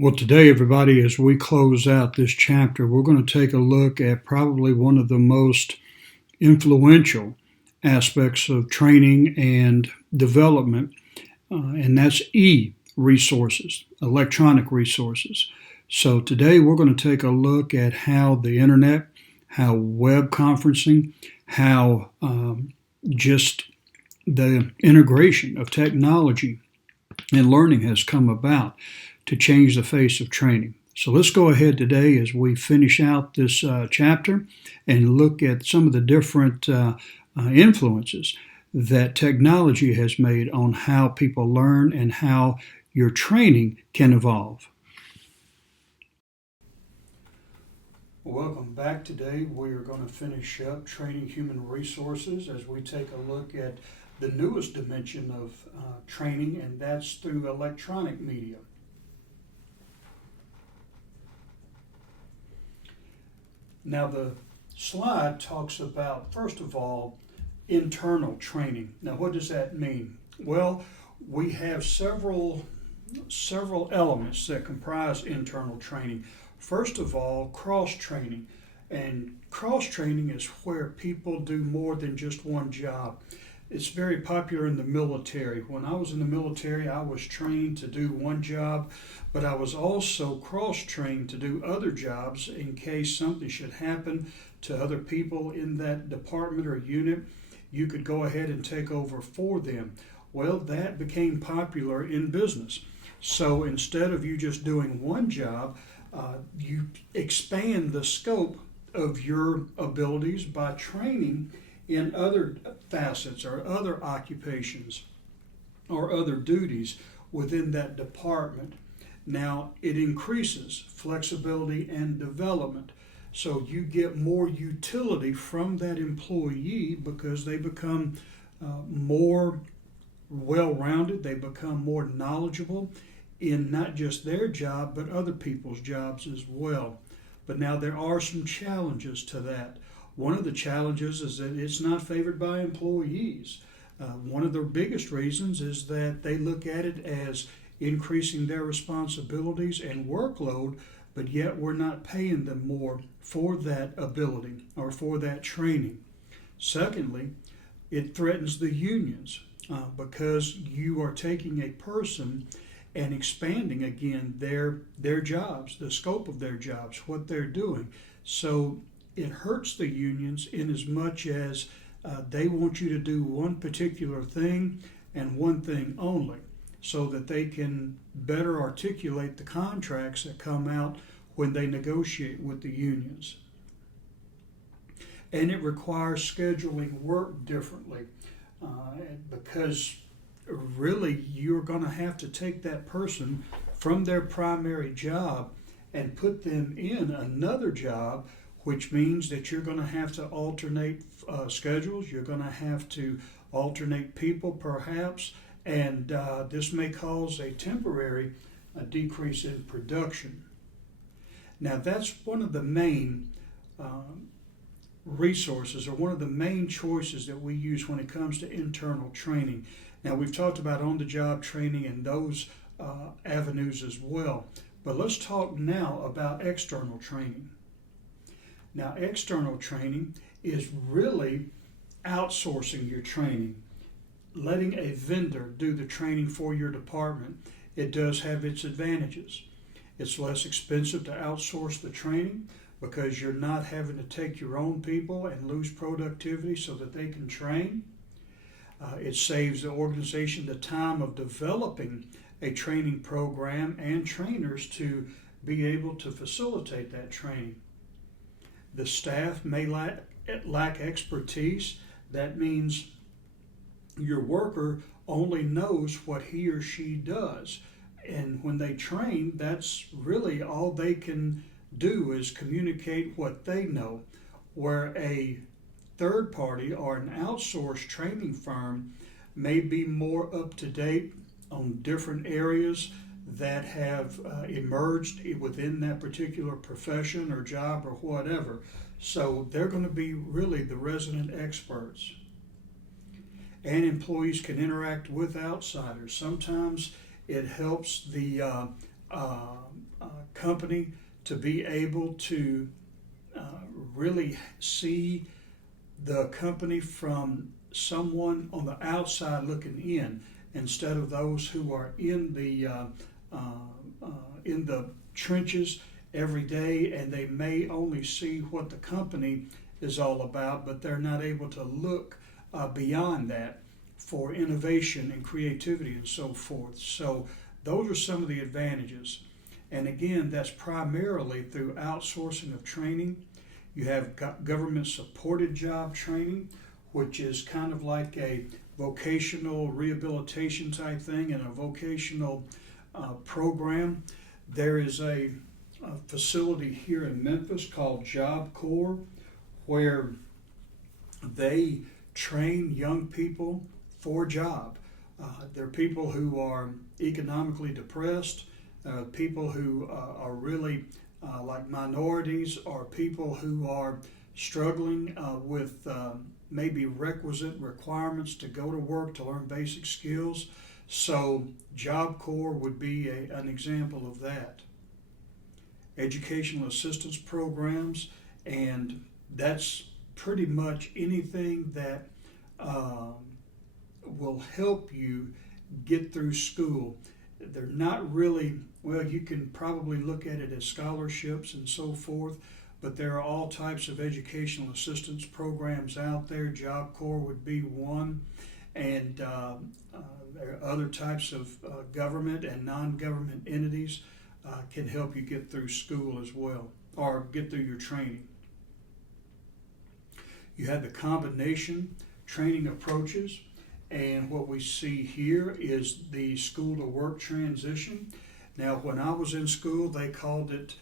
Well, today, everybody, as we close out this chapter, we're going to take a look at probably one of the most influential aspects of training and development, and that's resources, electronic resources. So, today we're going to take a look at how the internet, how web conferencing, how just the integration of technology and learning has come about to change the face of training. So let's go ahead today as we finish out this chapter and look at some of the different influences that technology has made on how people learn and how your training can evolve. Welcome back. Today we are going to finish up training human resources as we take a look at the newest dimension of training, and that's through electronic media. Now the slide talks about, first of all, internal training. Now what does that mean? Well, we have several elements that comprise internal training. First of all, cross-training. And cross-training is where people do more than just one job. It's very popular in the military. When I was in the military, I was trained to do one job, but I was also cross-trained to do other jobs in case something should happen to other people in that department or unit. You could go ahead and take over for them. Well, that became popular in business. So instead of you just doing one job, you expand the scope of your abilities by training in other facets or other occupations or other duties within that department. Now, it increases flexibility and development. So you get more utility from that employee because they become more well-rounded, they become more knowledgeable in not just their job, but other people's jobs as well. But now there are some challenges to that. One of the challenges is that it's not favored by employees. One of the biggest reasons is that they look at it as increasing their responsibilities and workload, but yet we're not paying them more for that ability or for that training. Secondly, it threatens the unions because you are taking a person and expanding again their jobs, the scope of their jobs, what they're doing. So it hurts the unions in as much as they want you to do one particular thing and one thing only so that they can better articulate the contracts that come out when they negotiate with the unions. And it requires scheduling work differently because really you're going to have to take that person from their primary job and put them in another job, which means that you're going to have to alternate schedules, you're going to have to alternate people perhaps, and this may cause a temporary decrease in production. Now that's one of the main resources or one of the main choices that we use when it comes to internal training. Now we've talked about on-the-job training and those avenues as well, but let's talk now about external training. Now, external training is really outsourcing your training, letting a vendor do the training for your department. It does have its advantages. It's less expensive to outsource the training because you're not having to take your own people and lose productivity so that they can train. It saves the organization the time of developing a training program and trainers to be able to facilitate that training. The staff may lack expertise. That means your worker only knows what he or she does. And when they train, that's really all they can do is communicate what they know. Where a third party or an outsourced training firm may be more up to date on different areas that have emerged within that particular profession or job or whatever. So they're going to be really the resident experts. And employees can interact with outsiders. Sometimes it helps the company to be able to really see the company from someone on the outside looking in, instead of those who are in the trenches every day, and they may only see what the company is all about, but they're not able to look beyond that for innovation and creativity and so forth. So those are some of the advantages. And again, that's primarily through outsourcing of training. You have government supported job training, which is kind of like a vocational rehabilitation type thing and a vocational program. There is a facility here in Memphis called Job Corps, where they train young people for a job. They're people who are economically depressed, people who are really like minorities, or people who are struggling with maybe requisite requirements to go to work to learn basic skills. So Job Corps would be an example of that. Educational assistance programs, and that's pretty much anything that will help you get through school. They're not really, well, you can probably look at it as scholarships and so forth, but there are all types of educational assistance programs out there. Job Corps would be one, and there are other types of government and non-government entities can help you get through school as well, or get through your training. You have the combination training approaches, and what we see here is the school to work transition. Now, when I was in school, they called it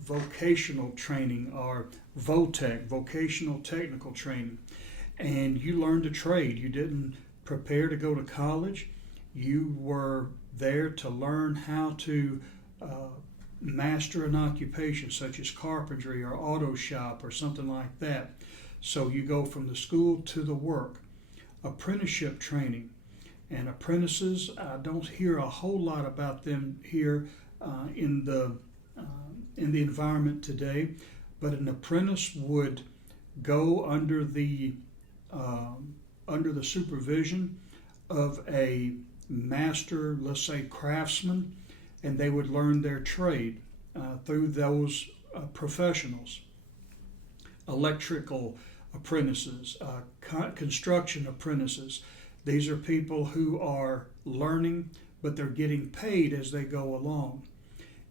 vocational training, or VOTEC, vocational technical training. And you learned a trade. You didn't prepare to go to college. You were there to learn how to master an occupation such as carpentry or auto shop or something like that. So you go from the school to the work. Apprenticeship training, and apprentices, I don't hear a whole lot about them here in the environment today, but an apprentice would go under the supervision of a master, let's say craftsman, and they would learn their trade through those professionals. Electrical apprentices, construction apprentices. These are people who are learning, but they're getting paid as they go along.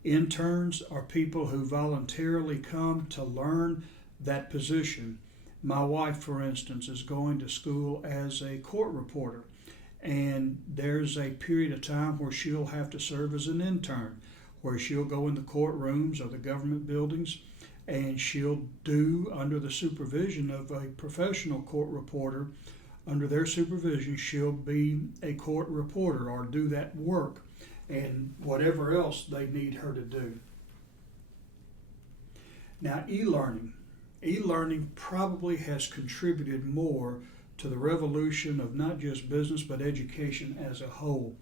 Interns are people who voluntarily come to learn that position. My wife, for instance, is going to school as a court reporter, and there's a period of time where she'll have to serve as an intern, where she'll go in the courtrooms or the government buildings, and she'll do, under the supervision of a professional court reporter, under their supervision, she'll be a court reporter or do that work and whatever else they need her to do. Now, e-learning. E-learning probably has contributed more to the revolution of not just business but education as a whole.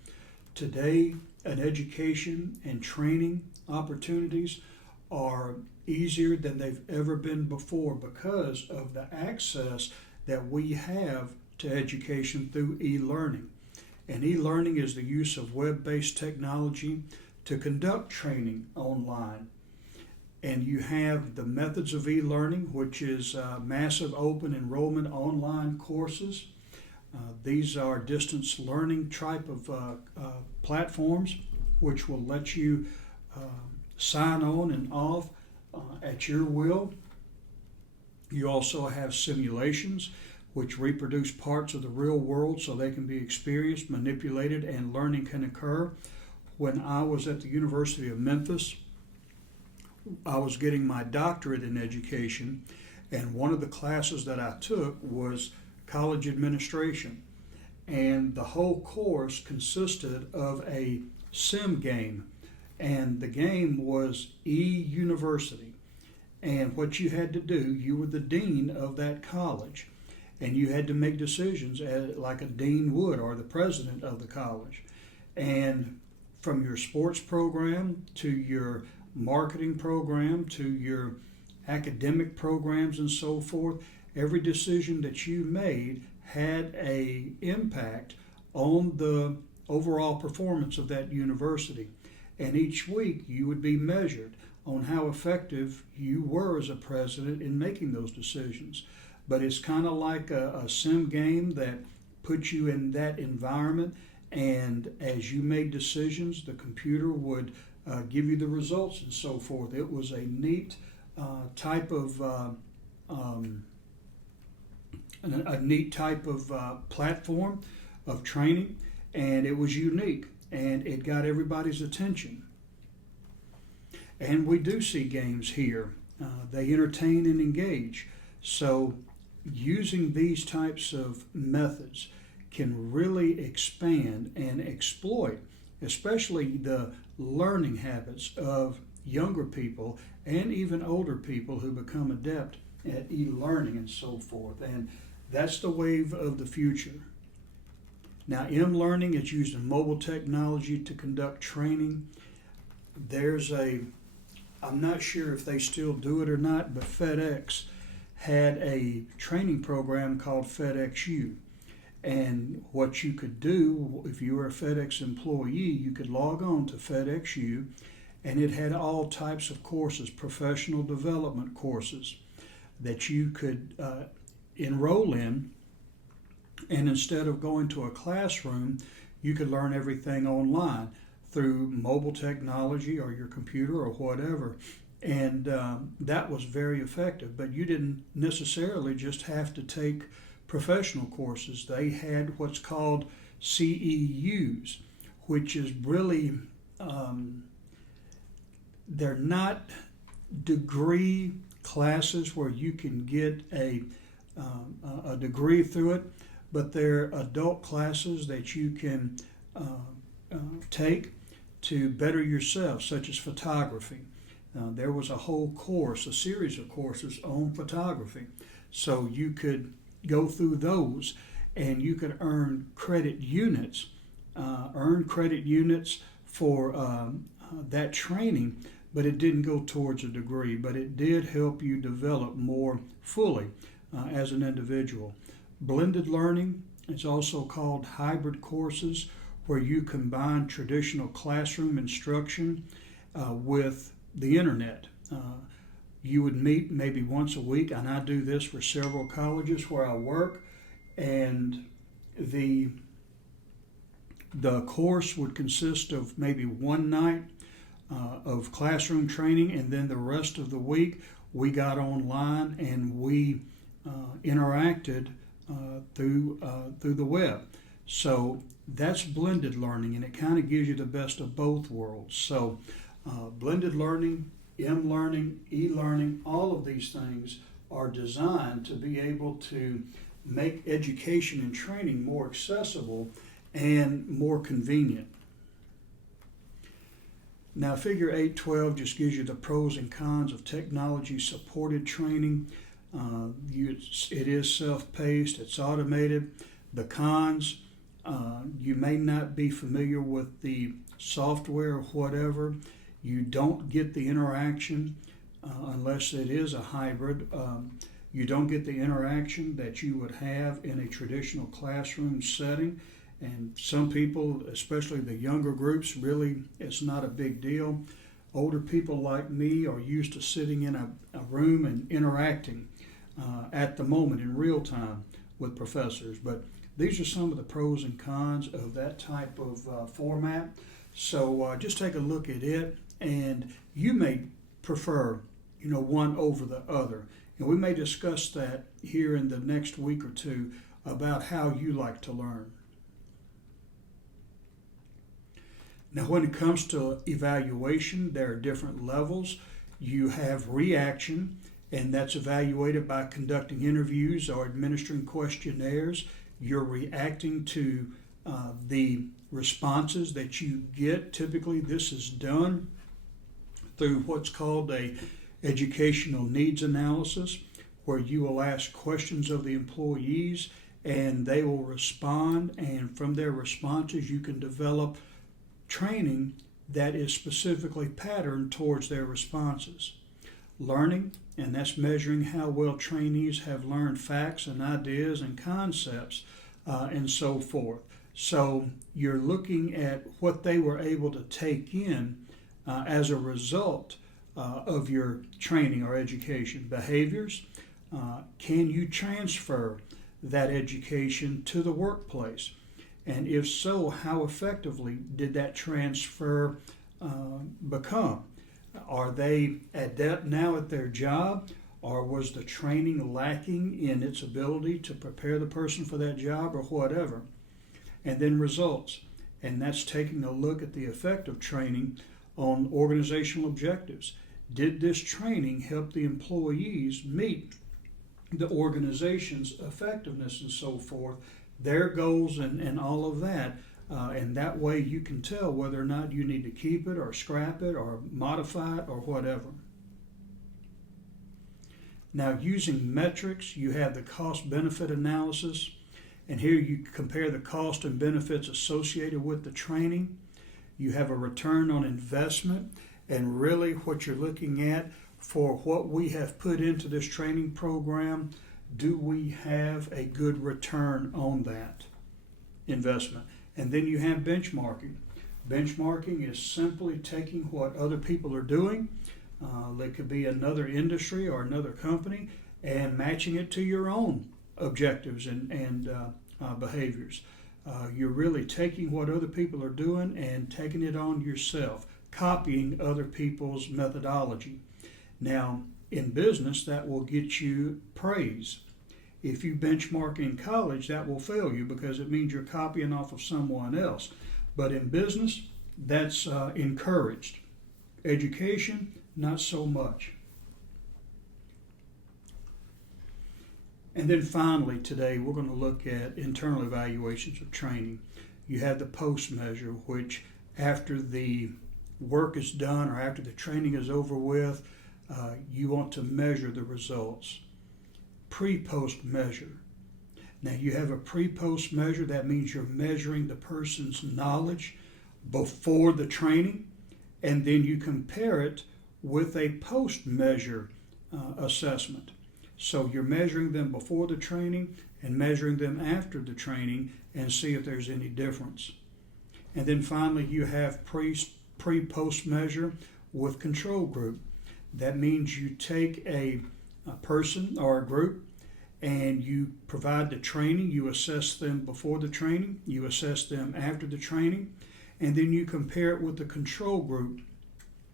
Today, an education and training opportunities are easier than they've ever been before because of the access that we have to education through e-learning. And e-learning is the use of web-based technology to conduct training online. And you have the methods of e-learning, which is massive open enrollment online courses. These are distance learning type of platforms, which will let you sign on and off at your will. You also have simulations, which reproduce parts of the real world so they can be experienced, manipulated, and learning can occur. When I was at the University of Memphis, I was getting my doctorate in education, and one of the classes that I took was college administration. And the whole course consisted of a sim game, and the game was e-university. And what you had to do, you were the dean of that college, and you had to make decisions like a dean would, or the president of the college. And from your sports program to your marketing program to your academic programs and so forth. Every decision that you made had a impact on the overall performance of that university. And each week you would be measured on how effective you were as a president in making those decisions. But it's kind of like a sim game that puts you in that environment, and as you made decisions, the computer would give you the results and so forth. It was a neat type of platform of training, and it was unique, and it got everybody's attention. And we do see games here. They entertain and engage. So using these types of methods can really expand and exploit, especially the learning habits of younger people and even older people who become adept at e-learning and so forth. And that's the wave of the future. Now, M-learning is using mobile technology to conduct training. I'm not sure if they still do it or not, but FedEx had a training program called FedXU. And what you could do, if you were a FedEx employee, you could log on to FedXU, and it had all types of courses, professional development courses that you could enroll in. And instead of going to a classroom, you could learn everything online through mobile technology or your computer or whatever. And that was very effective. But you didn't necessarily just have to take professional courses. They had what's called CEUs, which is really, they're not degree classes where you can get a degree through it, but they're adult classes that you can take to better yourself, such as photography. There was a whole course, a series of courses on photography. So you could go through those and you could earn credit units for that training, but it didn't go towards a degree, but it did help you develop more fully as an individual. Blended learning, it's also called hybrid courses, where you combine traditional classroom instruction with the internet. You would meet maybe once a week, and I do this for several colleges where I work, and the course would consist of maybe one night of classroom training, and then the rest of the week we got online and we interacted through the web. So that's blended learning, and it kind of gives you the best of both worlds. So blended learning, M-learning, e-learning, all of these things are designed to be able to make education and training more accessible and more convenient. Now, Figure 812 just gives you the pros and cons of technology-supported training. It is self-paced, it's automated. The cons, you may not be familiar with the software or whatever. You don't get the interaction unless it is a hybrid. You don't get the interaction that you would have in a traditional classroom setting. And some people, especially the younger groups, really it's not a big deal. Older people like me are used to sitting in a room and interacting at the moment in real time with professors. But these are some of the pros and cons of that type of format. So just take a look at it, and you may prefer, one over the other. And we may discuss that here in the next week or two about how you like to learn. Now, when it comes to evaluation, there are different levels. You have reaction, and that's evaluated by conducting interviews or administering questionnaires. You're reacting to the responses that you get. Typically, this is done through what's called a educational needs analysis, where you will ask questions of the employees and they will respond, and from their responses you can develop training that is specifically patterned towards their responses. Learning, and that's measuring how well trainees have learned facts and ideas and concepts and so forth. So you're looking at what they were able to take in as a result of your training or education. Behaviors, can you transfer that education to the workplace? And if so, how effectively did that transfer become? Are they adept now at their job, or was the training lacking in its ability to prepare the person for that job, or whatever? And then results, and that's taking a look at the effect of training on organizational objectives. Did this training help the employees meet the organization's effectiveness and so forth, their goals and all of that? And that way you can tell whether or not you need to keep it or scrap it or modify it or whatever. Now, using metrics, you have the cost-benefit analysis. And here you compare the cost and benefits associated with the training. You have a return on investment, and really what you're looking at for what we have put into this training program, do we have a good return on that investment? And then you have benchmarking. Benchmarking is simply taking what other people are doing, that could be another industry or another company, and matching it to your own objectives and behaviors. You're really taking what other people are doing and taking it on yourself, copying other people's methodology. Now, in business, that will get you praise. If you benchmark in college, that will fail you because it means you're copying off of someone else. But in business, that's encouraged. Education, not so much. And then finally today, we're going to look at internal evaluations of training. You have the post measure, which after the work is done or after the training is over with, you want to measure the results. Pre-post measure. Now you have a pre-post measure. That means you're measuring the person's knowledge before the training, and then you compare it with a post measure assessment. So you're measuring them before the training and measuring them after the training and see if there's any difference. And then finally you have pre-post measure with control group. That means you take a person or a group and you provide the training, you assess them before the training, you assess them after the training, and then you compare it with the control group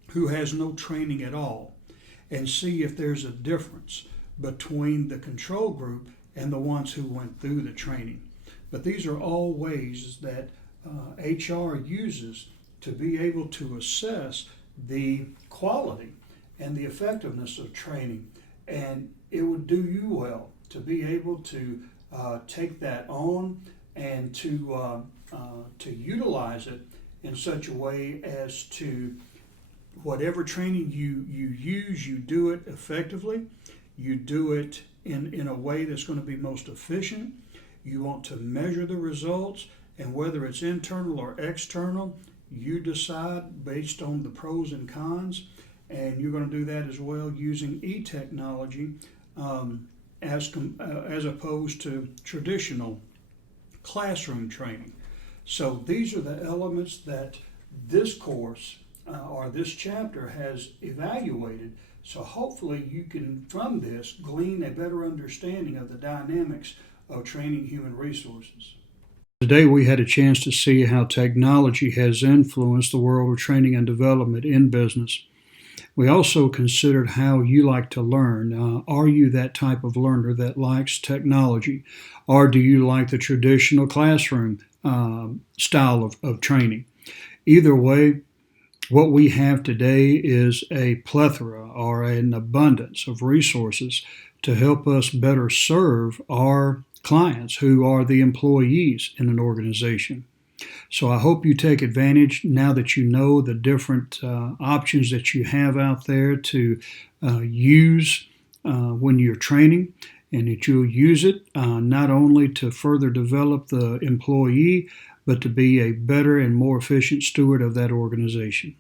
who has no training at all and see if there's a difference between the control group and the ones who went through the training. But these are all ways that HR uses to be able to assess the quality and the effectiveness of training. And it would do you well to be able to take that on and to utilize it in such a way as to whatever training you use, you do it effectively. You do it in a way that's going to be most efficient. You want to measure the results, and whether it's internal or external, you decide based on the pros and cons, and you're going to do that as well using e-technology as opposed to traditional classroom training. So these are the elements that this course or this chapter has evaluated. So hopefully you can, from this, glean a better understanding of the dynamics of training human resources. Today we had a chance to see how technology has influenced the world of training and development in business. We also considered how you like to learn. Are you that type of learner that likes technology? Or do you like the traditional classroom style of training? Either way, what we have today is a plethora or an abundance of resources to help us better serve our clients who are the employees in an organization. So I hope you take advantage now that you know the different options that you have out there to use when you're training, and that you'll use it not only to further develop the employee, but to be a better and more efficient steward of that organization.